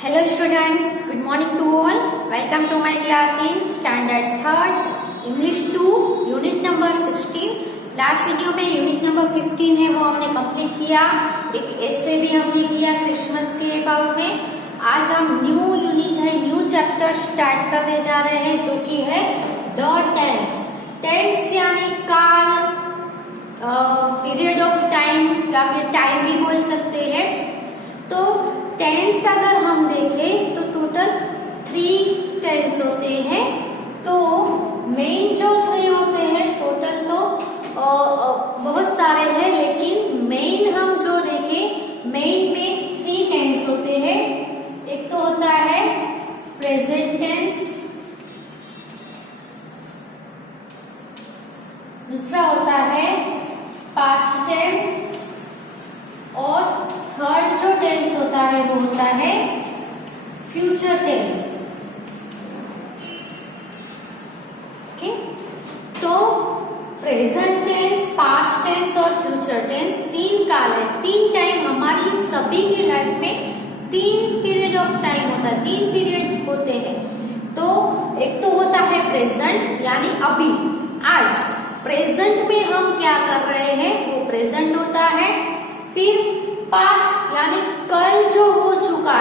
Hello students, good morning to all. Welcome to my class in Standard 3rd, English 2, Unit number 16. Last video में unit number 15 है वो हमने complete किया। एक ऐसे भी हमने किया क्रिसमस के अबाउट में। आज हम न्यू यूनिट है, न्यू चैप्टर स्टार्ट करने जा रहे हैं जो कि है द टेंस। टेंस यानी काल, पीरियड ऑफ टाइम या फिर टाइम भी बोल सकते हैं। तो टेंस अगर हम देखें तो टोटल 3 टेंस होते हैं। तो मेन जो 3 होते हैं टोटल तो बहुत सारे हैं, लेकिन मेन हम जो देखें मेन में 3 टेंस होते हैं। एक तो होता है प्रेजेंट टेंस, दूसरा होता है पास्ट टेंस और थर्ड जो टेंस होता है वो होता है फ्यूचर टेंस। ओके, तो प्रेजेंट टेंस, पास्ट टेंस और फ्यूचर टेंस 3 काल है। 3 टाइम हमारी सभी की लाइफ में 3 पीरियड ऑफ टाइम होता है, 3 पीरियड होते हैं। तो एक तो होता है प्रेजेंट यानी अभी, आज प्रेजेंट में हम क्या कर रहे हैं वो प्रेजेंट होता है। फिर पास्ट यानी कल जो हो चुका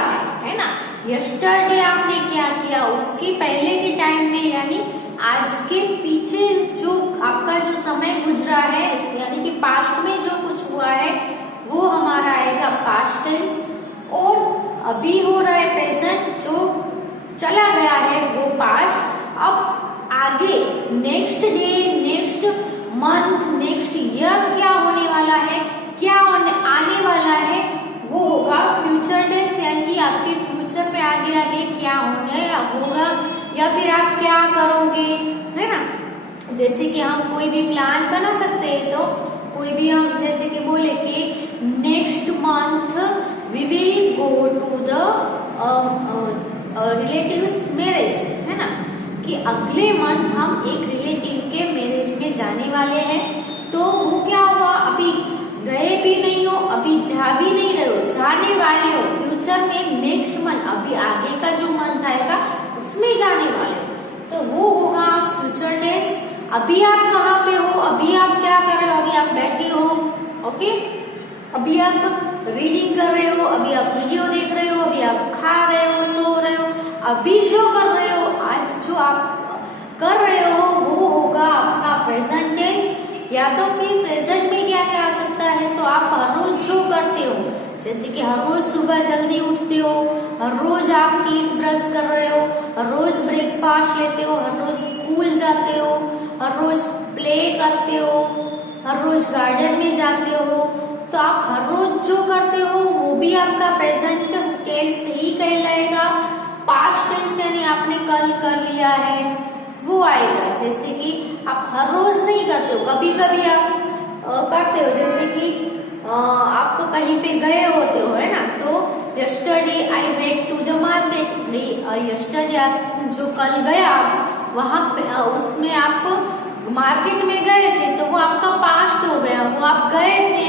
है ना, यस्टरडे आपने क्या किया, उसके पहले के टाइम में यानी आज के पीछे जो आपका जो समय गुजरा है यानी कि पास्ट में जो कुछ हुआ है वो हमारा आएगा पास्ट टेंस। और अभी हो रहा है प्रेजेंट, जो चला गया है वो पास्ट। अब आगे next day, next month, next year क्या होने वाला है, क्या आने वाला है वो होगा फ्यूचर टेंस। यानी कि आपके फ्यूचर में आगे आगे क्या होने होगा या फिर आप क्या करोगे, है ना। जैसे कि हम कोई भी प्लान बना सकते हैं, तो कोई भी हम जैसे कि बोले कि next month we will go to the relatives marriage, है ना, कि अगले मंथ हम एक रिलेटिव के मैरिज में जाने वाले हैं। तो वो क्या हुआ, अभी गए भी नहीं हो, अभी जा भी नहीं रहे हो, जाने वाले हो फ्यूचर में नेक्स्ट मंथ, अभी आगे का जो मंथ आएगा उसमें जाने वाले हो, तो वो होगा फ्यूचर टेंस। अभी आप कहाँ पे हो, अभी आप क्या कर रहे हो, अभी आप बैठे हो, ओके, अभी आप रीडिंग कर रहे हो, अभी आप वीडियो देख रहे हो, अभी आप खा रहे हो, सो रहे हो, अभी जो कर रहे हो, आज जो आप कर रहे हो वो होगा आपका प्रेजेंट टेंस। या तो फिर प्रेजेंट में क्या क्या आ सकता है, तो आप हर रोज जो करते हो, जैसे कि हर रोज सुबह जल्दी उठते हो, हर रोज आप टीथ ब्रश कर रहे हो, हर रोज ब्रेकफास्ट लेते हो, हर रोज स्कूल जाते हो, हर रोज प्ले करते हो, हर रोज गार्डन में जाते हो। तो आप हर रोज जो करते हो वो भी आपका प्रेजेंट टेंस ही कहलाएगा। पास्ट टेंस यानी आपने कल कर लिया है वो आएगा। जैसे कि आप हर रोज नहीं करते हो, कभी कभी आप करते हो, जैसे कि आप तो कहीं पे गए होते हो, है ना। तो yesterday I went to the market, yesterday आप जो कल गया वहां पे उसमें आप मार्केट में गए थे, तो वो आपका पास्ट हो गया, वो आप गए थे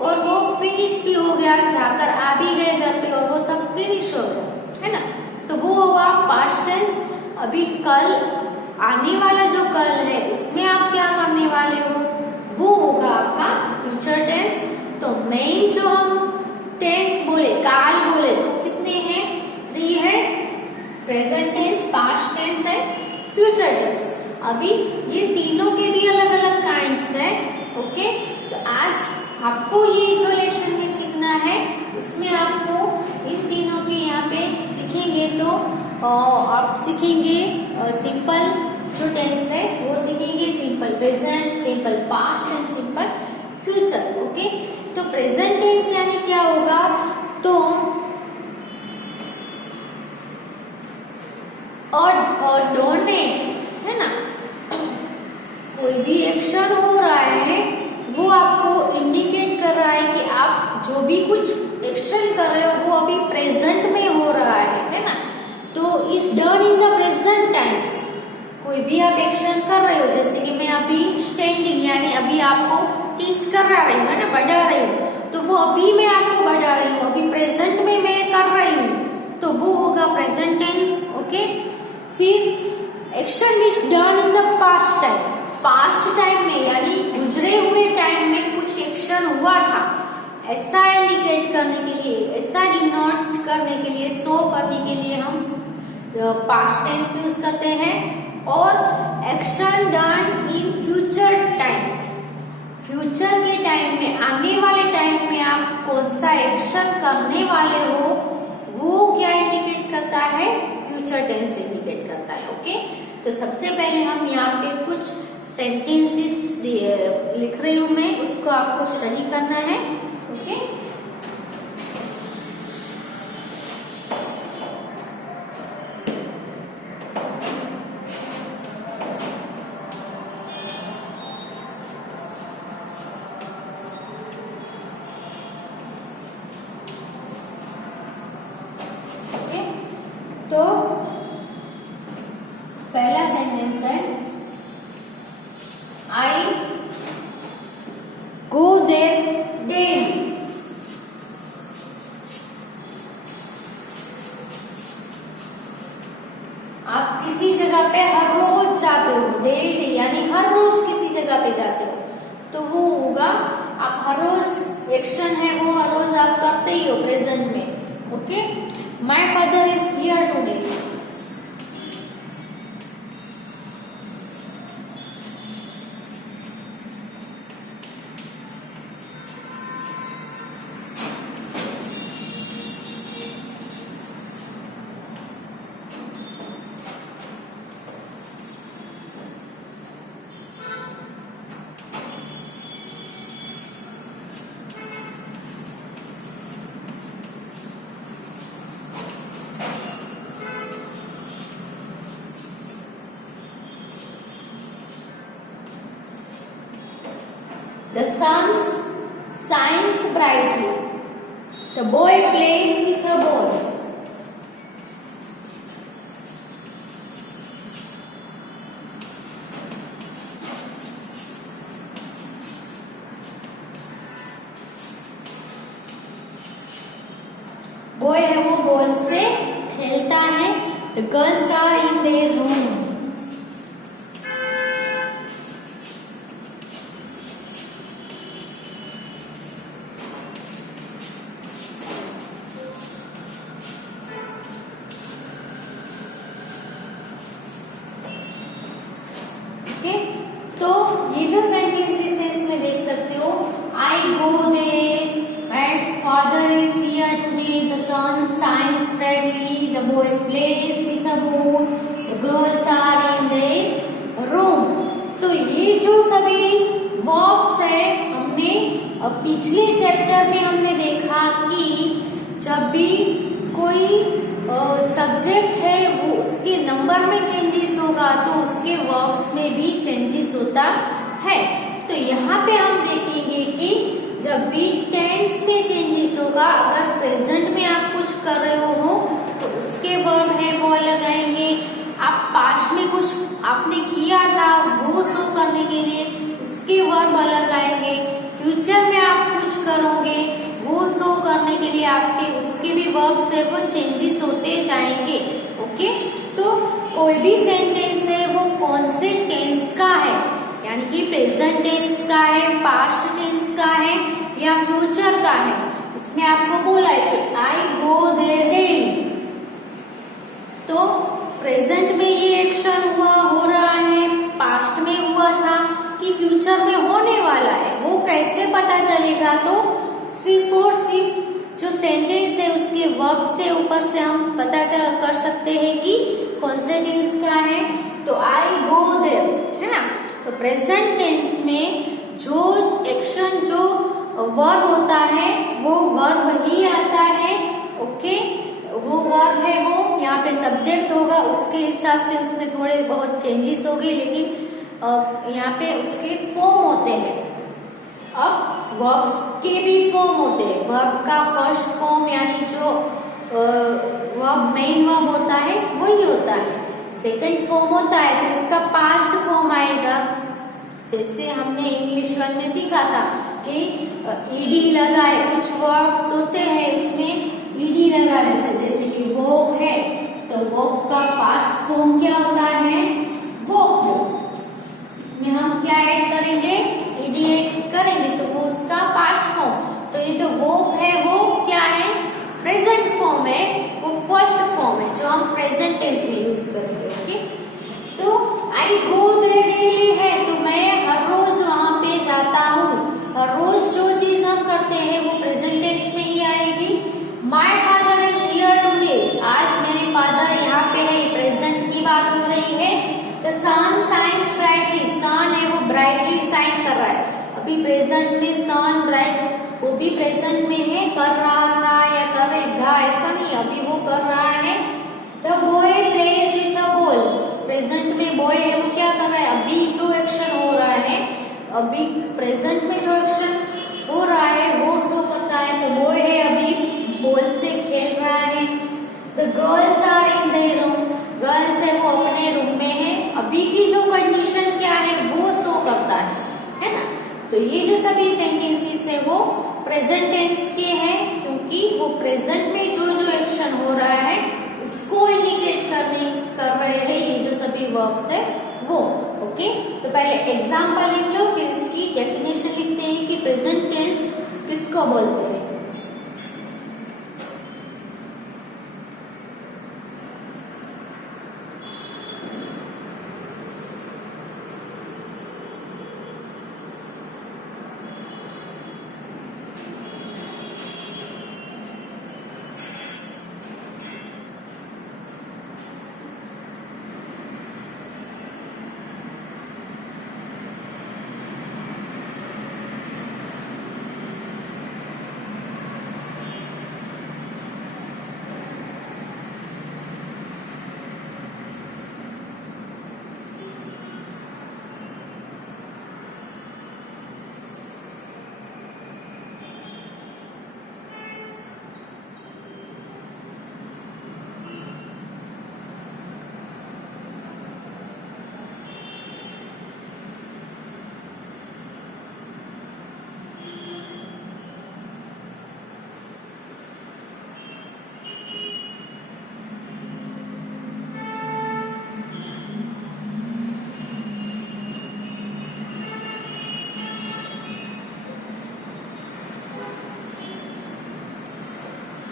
और वो फिनिश भी हो गया, जाकर आ भी गए घर पे और वो सब फिनिश हो गया, है ना। तो वो हुआ पास्ट टेंस। अभी कल आने वाला जो कल है उसमें आप क्या करने वाले हो वो होगा आपका फ्यूचर टेंस। तो मेन जो हम टेंस बोले, काल बोले, तो कितने हैं, 3 है, प्रेजेंट टेंस, पास्ट टेंस है, फ्यूचर टेंस। अभी ये तीनों के भी अलग अलग काइंड्स है, ओके। तो आज आपको ये जो लेसन में सीखना है उसमें आपको इन तीनों के यहाँ पे सीखेंगे। तो आप सीखेंगे सिंपल जो टेंस है वो सीखेंगे, simple present, simple past and simple future, okay. तो प्रेजेंट टेंस यानी क्या होगा, तो और डोनेट, है ना, कोई भी एक्शन हो रहा है वो आपको इंडिकेट कर रहा है कि आप जो भी कुछ एक्शन कर रहे हो वो अभी प्रेजेंट में हो रहा है ना। तो is done in the present times. कोई भी आप एक्शन कर रहे हो, जैसे कि मैं अभी स्टैंडिंग यानी अभी आपको टीच कर रही हूँ, है ना, पढ़ा रही हूँ, तो वो अभी मैं आपको बढ़ा रही हूँ, अभी प्रेजेंट में मैं कर रही हूँ, तो वो action is done in the past time, past time में यानी गुजरे हुए टाइम में कुछ एक्शन हुआ था, ऐसा इंडिकेट करने के लिए, ऐसा डिनोट करने के लिए, शो करने के लिए हम पास्ट टेंस यूज करते हैं। और action done in future time, future के टाइम में, आने वाले टाइम में आप कौन सा एक्शन करने वाले हो वो क्या इंडिकेट करता है, फ्यूचर टेंस इंडिकेट करता है। ओके, तो सबसे पहले हम यहाँ पे कुछ सेंटेंसेस लिख रही हूं मैं, उसको आपको स्टडी करना है। ओके, तो पहला सेंटेंस है आई गो देयर डेली। आप किसी जगह पे हर रोज जाते हो, डेली यानी हर रोज किसी जगह पे जाते हो, तो वो होगा आप हर रोज एक्शन है वो हर रोज आप करते ही हो प्रेजेंट में। Okay, my father is here today. The sun shines brightly. The boy plays with a ball. Boy है वो बॉल से खेलता है। The girls are in their room. तो ये जो सेंटेंसेस है इसमें देख सकते हो, I go there, my father is here today, the sun shines brightly, the boy plays with a ball, the girls are in their room. तो ये जो सभी वर्ब्स है हमने पिछले चैप्टर में हमने देखा कि जब भी कोई सब्जेक्ट है वो उसके नंबर में चेंजेस होगा तो उसके वर्ब्स में भी चेंजेस होता है। तो यहाँ पे हम देखेंगे कि जब भी टेंस में चेंजेस होगा, अगर प्रेजेंट में आप कुछ कर रहे हो तो उसके वर्ब है वो अलग आएंगे। आप पास्ट में कुछ आपने किया था वो शो करने के लिए उसके वर्ब अलग आएंगे। फ्यूचर में आप कुछ करोगे वो शो करने के लिए आपके उसके भी वर्ब्स है वो चेंजेस होते जाएंगे। ओके, तो कोई भी सेंटेंस है वो कौन से टेंस का है, यानी कि प्रेजेंट टेंस का है, पास्ट टेंस का है या फ्यूचर का है। इसमें आपको बोला है कि आई गो देयर डेली, तो प्रेजेंट में ये एक्शन हुआ हो रहा है, पास्ट में हुआ था कि फ्यूचर में होने वाला है, वो कैसे पता चलेगा? तो सिर्फ और सिर्फ जो सेंटेंस है उसके वर्ब से ऊपर से हम पता कर सकते हैं कि कौन से टेंस का है। तो आई गो देयर है ना, तो प्रेजेंट टेंस में जो एक्शन जो वर्ब होता है वो वर्ब ही आता है। ओके, वो वर्ब है वो यहाँ पे सब्जेक्ट होगा, उसके हिसाब से उसमें थोड़े बहुत चेंजेस हो गए, लेकिन यहाँ पे उसके फॉर्म होते हैं। अब वर्ब्स के भी फॉर्म होते हैं। वर्ब का फर्स्ट फॉर्म यानी जो वर्ब मेन वर्ब होता है वही होता है। सेकंड फॉर्म होता है तो उसका पास्ट फॉर्म आएगा। जैसे हमने इंग्लिश 1 में सीखा था कि ईडी लगा है, कुछ वर्ब्स होते हैं इसमें ईडी लगा, जैसे कि वॉक है तो वॉक का पास्ट फॉर्म क्या होता है? टेंस में यूज करेंगे। ओके, तो आई गो देयर डेली है तो मैं हर रोज वहां पे जाता हूँ। हर रोज जो चीज हम करते हैं वो प्रेजेंट टेंस में ही आएगी। My father is here today, आज मेरे फादर यहाँ पे है, प्रेजेंट की बात हो रही है। द सन शाइन्स ब्राइटली, सन है वो ब्राइटली शाइन कर रहा है। अभी प्रेजेंट में सन ब्राइट वो भी प्रेजेंट में है, कर रहा था या करेगा ऐसा नहीं, अभी वो कर रहा है। The boy plays with a ball, present में बॉय है वो क्या कर रहा है, अभी जो एक्शन हो रहा है, अभी प्रेजेंट में जो एक्शन हो रहा है वो शो करता है। तो बॉय है अभी बॉल से खेल रहा है। The girls are in their room, girls है वो अपने रूम में है, अभी की जो कंडीशन क्या है वो शो करता है ना। तो ये जो सभी सेंटेंसेस है वो प्रेजेंट टेंस के हैं, क्योंकि वो प्रेजेंट में जो जो एक्शन हो रहा है उसको इंडिकेट कर रहे हैं ये जो सभी वर्ब्स है वो। ओके, तो पहले एग्जांपल लिख लो, फिर इसकी डेफिनेशन लिखते हैं कि प्रेजेंट टेंस किसको बोलते हैं।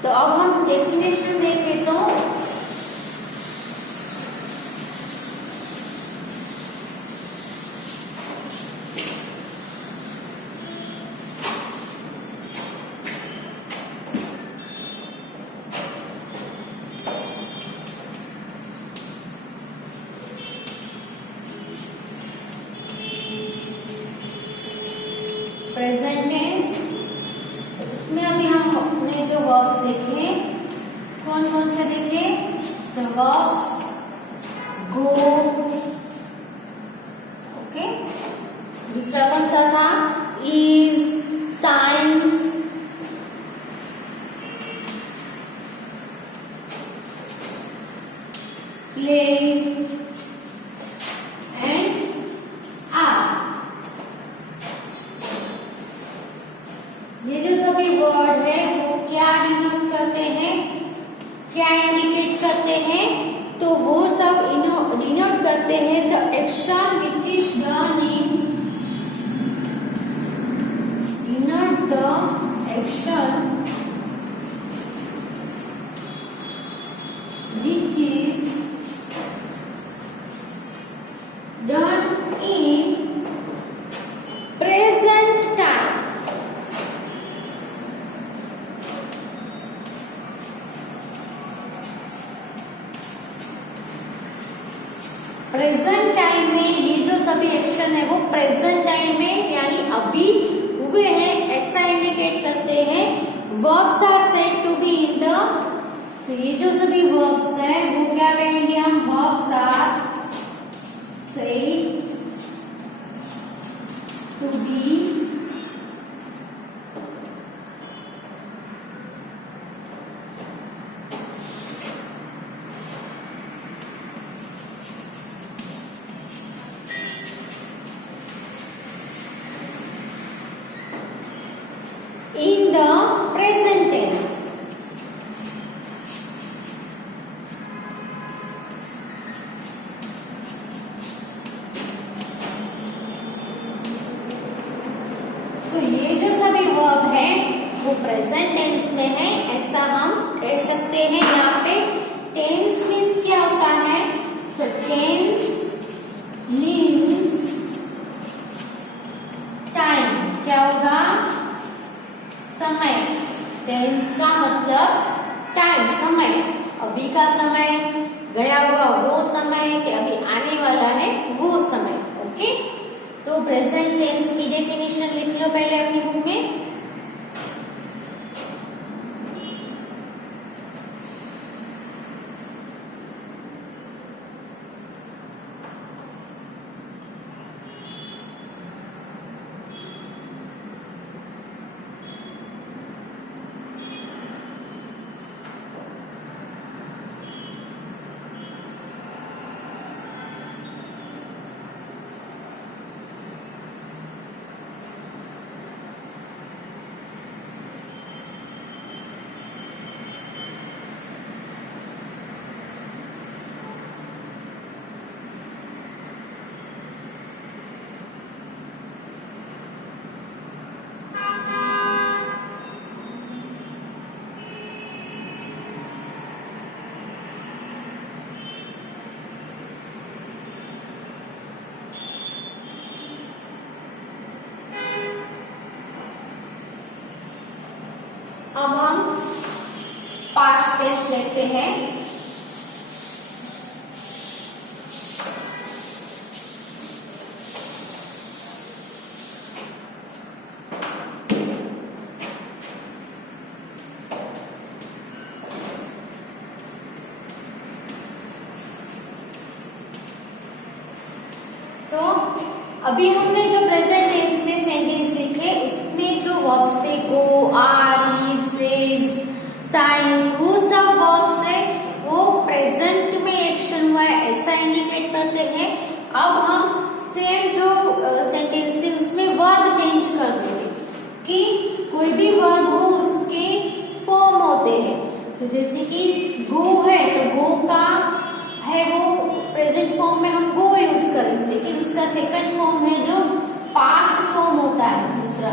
तो अब हम डेफिनेशन देखें तो प्रेजेंट टेंस, इसमें अभी हम अपने जो वर्ब्स देखे कौन कौन से देखे, द वर्ब्स गो, ओके, दूसरा कौन सा था, is, science, place and are. ये जो सभी वर्ड है वो क्या डिनोट करते हैं, क्या इंडिकेट करते हैं, तो वो सब डिनोट करते हैं the action which is done in, denote the action which is done in present time. Present time में ये जो सभी एक्शन है वो प्रेजेंट टाइम में यानी अभी हुए हैं ऐसा इंडिकेट करते हैं। Verbs are said to be in the, तो ये जो सभी वर्ब्स है वो क्या कहेंगे हम, verbs are said to be in the present tense। तो ये जो सभी वर्ब है वो प्रेजेंट टेंस में है ऐसा हम कह सकते हैं। यहाँ पे टेंस मीन्स क्या होता का समय, गया हुआ वो समय, कि अभी आने वाला है वो समय। ओके, तो प्रेजेंट टेंस की डेफिनेशन लिख लो पहले अपनी बुक में। अब हम पास्ट टेंस लेते हैं। तो अभी हमने जो प्रेजेंट टेंस में सेंटेंस लिखे उसमें जो वर्ब्स से गो, आर, इज, प्लेज, साइंस, वो सब वर्ब्स है वो प्रेजेंट में एक्शन हुआ है ऐसा इंडिकेट करते हैं। अब हम सेम जो सेंटेंस है उसमें वर्ब चेंज कर देंगे कि कोई भी वर्ब हो उसके फॉर्म होते हैं। तो जैसे कि गो है तो गो का है वो प्रेजेंट फॉर्म में हम गो यूज करेंगे, लेकिन उसका सेकंड फॉर्म है जो पास्ट फॉर्म होता है दूसरा,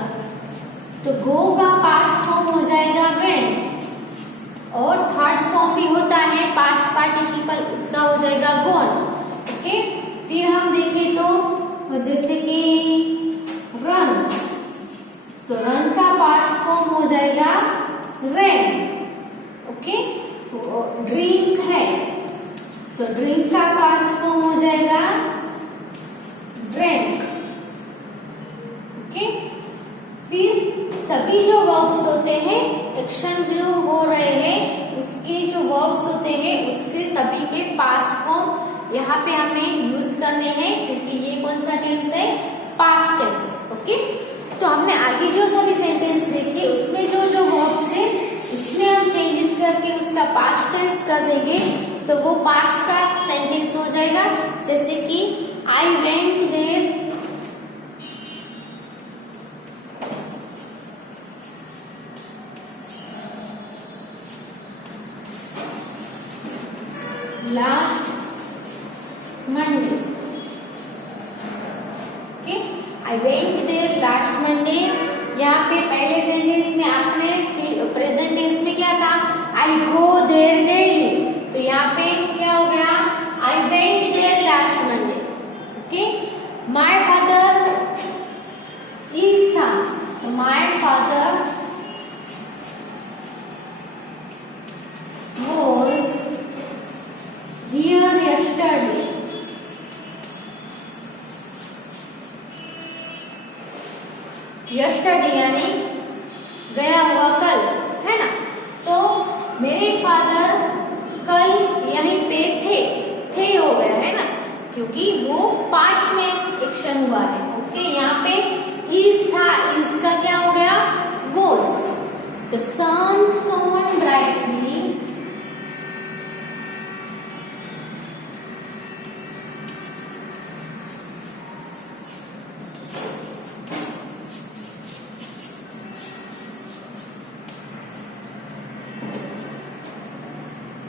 तो गो का पास्ट फॉर्म हो जाएगा वेंट, और थर्ड फॉर्म भी होता है पास्ट पार्टिसिपल, उसका हो जाएगा गॉन। ओके, फिर हम देखें तो जैसे कि रन, तो रन का पास्ट फॉर्म हो जाएगा रेन। ओके, ड्रिंक है तो ड्रिंक का पास्ट फॉर्म हो जाएगा ड्रिंक। ओके, फिर सभी जो वर्ब्स होते हैं एक्शन जो हो रहे हैं उसके जो वर्ब्स होते हैं उसके सभी के पास्ट फॉर्म यहाँ पे हमें यूज करने हैं क्योंकि ये कौन सा टेंस है, पास्ट टेंस। ओके, तो हमने आगे जो सभी सेंटेंस देखे उसमें जो जो वर्ब्स थे उसमें हम चेंजेस करके उसका पास्ट टेंस कर देंगे तो वो पास्ट का सेंटेंस हो जाएगा। जैसे कि I went there, last Monday. Okay, I went there last Monday. यहाँ पे पहले सेंटेंस में आपने प्रेजेंट टेंस में क्या था, आई गो देयर डेली, तो यहाँ पे क्या हो गया, I went there last Monday. Okay, my father is था, तो my father was here yesterday। yesterday यानी गया हुआ कल, है ना। तो मेरे फादर कल यहीं पे थे हो गया है ना, क्योंकि वो पास्ट में एक्शन हुआ है। ओके, यहाँ पे इज था, इज का क्या हो गया, was। The sun shone brightly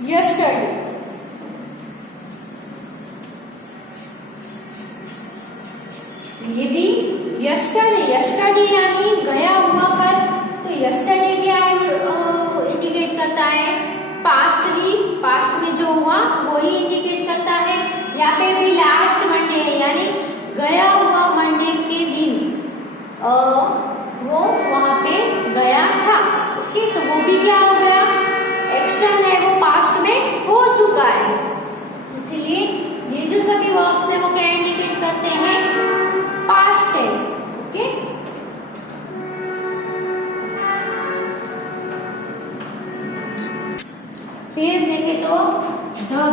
yesterday। ये भी yesterday यानी गया हुआ कल, तो yesterday क्या इंडिकेट करता है, पास्ट ही, पास्ट में जो हुआ वो ही इंडिकेट करता है। यहाँ पे भी लास्ट मंडे है यानी गया हुआ मंडे के दिन वो वहां पे गया था। ओके, तो वो भी क्या हो गया, एक्शन है वो पास्ट में हो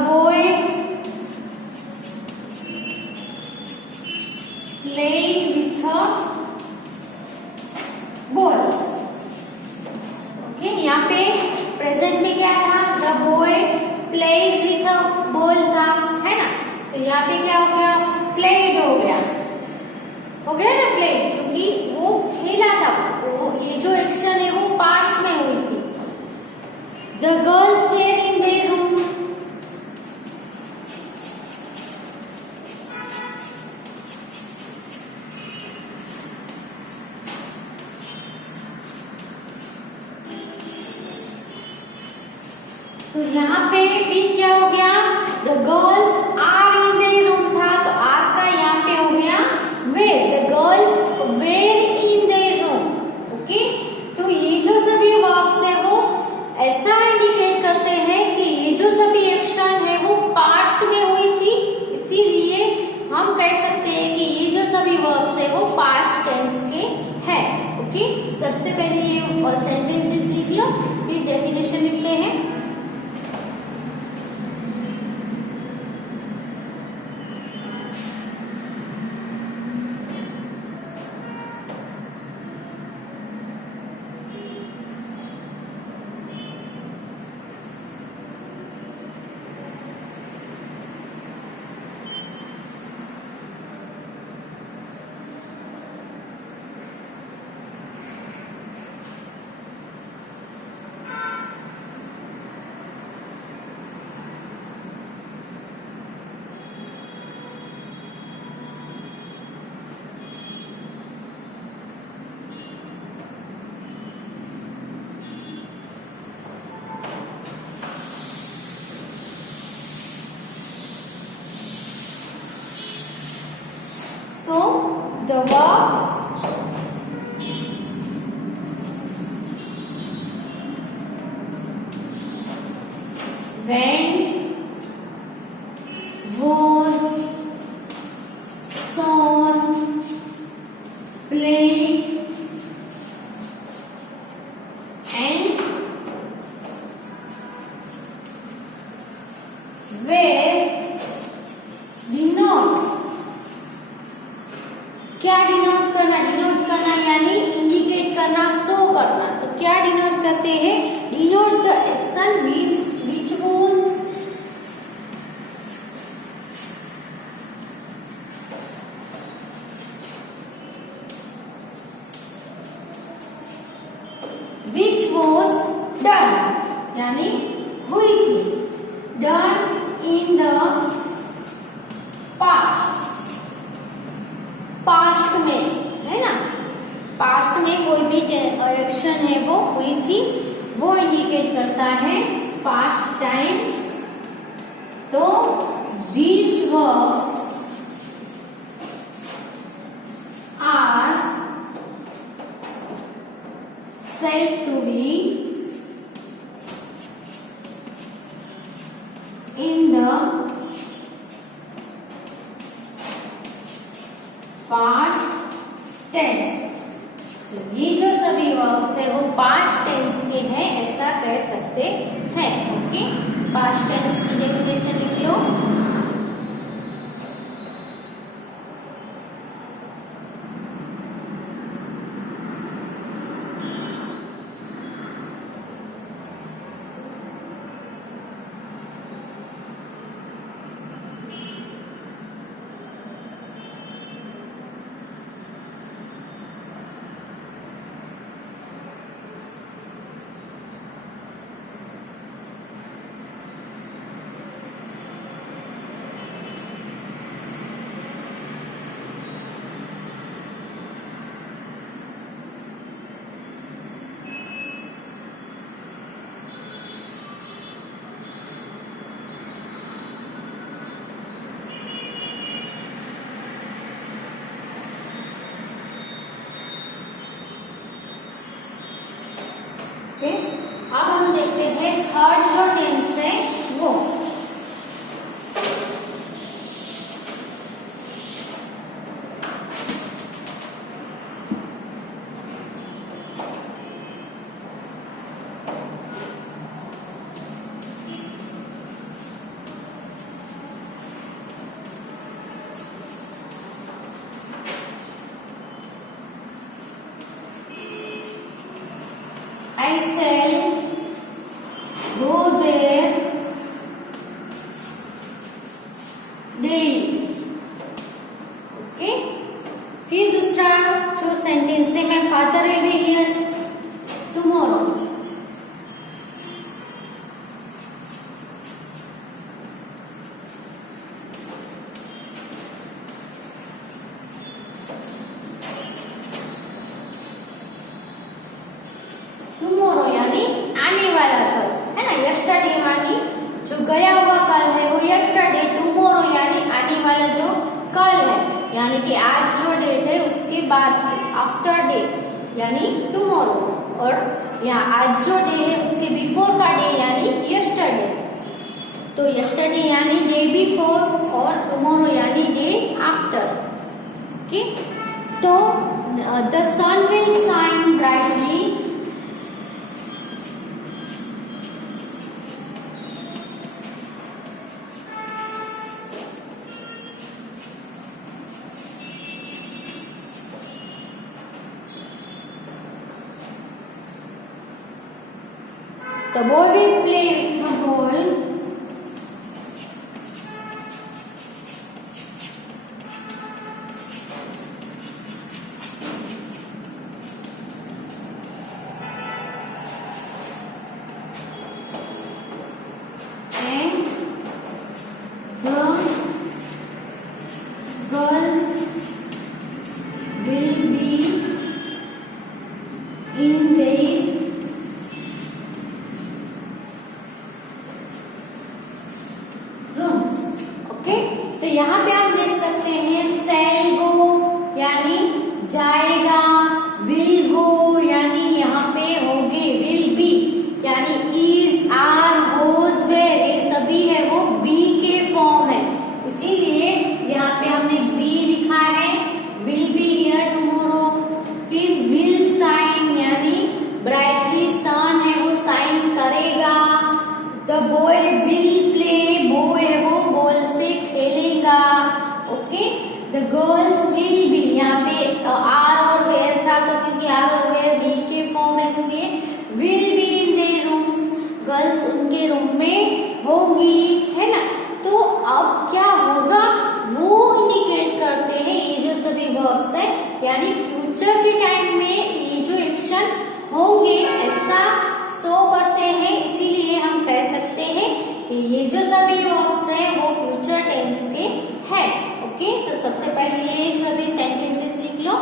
boy played with a ball. Okay, यहाँ पे प्रेजेंट में क्या था? The boy plays with a ball था, है ना? तो यहाँ पे क्या हो गया? प्लेड हो गया ना प्लेड, क्योंकि वो खेला था। वो ये जो एक्शन है वो पास्ट में हुई थी। The girls were in their room, तो यहाँ पे भी क्या हो गया? The girls are in their room था, तो आर का यहाँ पे हो गया were. The girls were in their room. Okay, तो ये जो सभी वर्ब्स है वो ऐसा इंडिकेट करते हैं कि ये जो सभी एक्शन है वो पास्ट में हुई थी, इसीलिए हम कह सकते हैं कि ये जो सभी वर्ब्स है वो पास्ट टेंस के हैं। ओके, सबसे पहले ये सेंटेंसेस लिख लो, फिर डेफिनेशन लिखते हैं। So the verbs went, was, sown, played, and were denote। क्या डिनोट करना? डिनोट करना यानी इंडिकेट करना, शो करना। तो क्या डिनोट करते हैं? Denote the action which was done, यानी हुई थी, done in the past। Past में, है ना? पास्ट में कोई भी एक्शन है वो हुई थी, वो इंडिकेट करता है पास्ट टाइम। तो these verbs are said to be in the past tense. तो ये जो सभी वर्ब्स है वो पास्ट टेंस के हैं, ऐसा कह सकते हैं। ओके, पास्ट टेंस की डेफिनेशन लिख लो। ओके, अब हम देखते हैं थर्ड जो टेंस है वो। I shall go there daily. Okay, फिर दूसरा जो सेंटेंस है, मैं father will be here tomorrow. Tomorrow यानी आने वाला कल, है ना। यस्टरडे यानी जो गया हुआ कल है वो यस्टरडे, टुमारो यानी आने वाला जो कल है, यानी कि आज जो डेट है उसके बाद आफ्टर डे यानी टुमारो, और यहाँ आज जो डे है उसके बिफोर का डे यानी यस्टरडे। तो यस्टरडे यानी डे बिफोर और टुमारो यानी डे आफ्टर। ओके, तो the sun will shine brightly the boy will play with a ball and the girls will be in their rooms. Okay, तो यहाँ पे आप देख सकते हैं सेल गो यानी जाएगा, विल गो यानी यहाँ पे होगे, विल बी यानी इज आर होज वेर, ये सभी है वो बी के फॉर्म है, इसीलिए यहाँ पे हमने बी लिखा है। विल बी हियर टुमारो, फिर विल साइन यानी ब्राइटली सन है वो साइन करेगा। The boy will play, boy है वो बॉल से खेलेगा। Okay, the girls will be, यहाँ पे आर और वेयर था तो क्योंकि आर और वेयर बी के फॉर्म है इसलिए will be in their rooms, girls उनके रूम में होगी, है ना। तो अब क्या होगा वो इंडिकेट करते हैं ये जो सभी वर्ब्स है, यानी फ्यूचर के टाइम में ये जो एक्शन होंगे ऐसा शो करते हैं, इसीलिए हम कह सकते हैं कि ये जो सभी वर्ब्स हैं वो फ्यूचर टेंस के हैं। ओके, तो सबसे पहले ये सभी सेंटेंसेस लिख लो।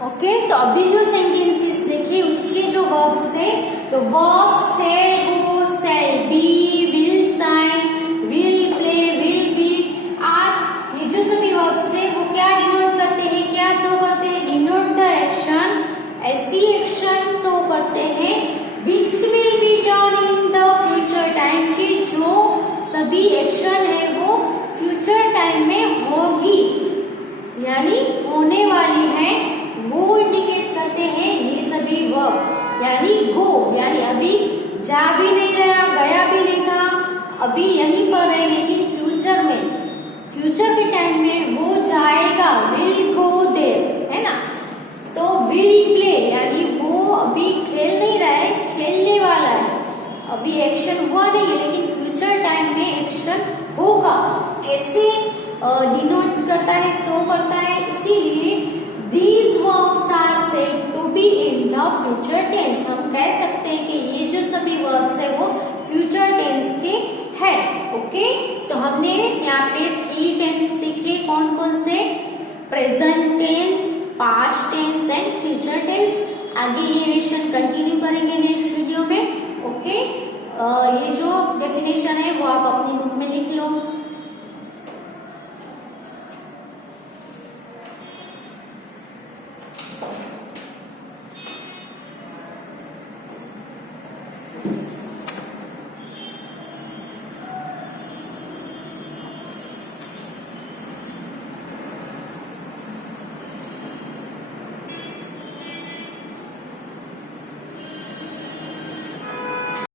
ओके, तो अभी जो सेंटेंसेस देखे उसके जो वर्ब्स थे, तो verb shall go, shall be, will shine, will play, will be, are, ये जो सभी वर्ब्स थे वो क्या डिनोट करते हैं, क्या शो करते हैं, डिनोट द एक्शन, ऐसी एक्शन शो करते हैं which will be done in the future time, की जो सभी एक्शन है वो फ्यूचर टाइम में होगी यानी होने वाली है, वो इंडिकेट करते हैं ये सभी वर्ब। यानी गो यानी अभी जा भी नहीं रहा, गया भी नहीं था, अभी यहीं पर है, लेकिन फ्यूचर में, फ्यूचर के टाइम में वो जाएगा, विल गो देयर, है ना। तो विल प्ले यानी वो अभी खेल नहीं रहा है, खेलने वाला है, अभी एक्शन हुआ नहीं है लेकिन फ्यूचर टाइम में एक्शन होगा, ऐसे डिनोट्स करता है, शो करता है, इसीलिए these verbs are said to be in the future tense। हम कह सकते हैं कि ये जो सभी verbs है वो फ्यूचर टेंस के है। ओके, तो हमने यहाँ पे 3 टेंस सीखे, कौन कौन से, present tense, past tense and future tense. आगे ये लेसन कंटिन्यू करेंगे नेक्स्ट वीडियो में। ओके, ये जो डेफिनेशन है वो आप अपनी बुक में लिख लो।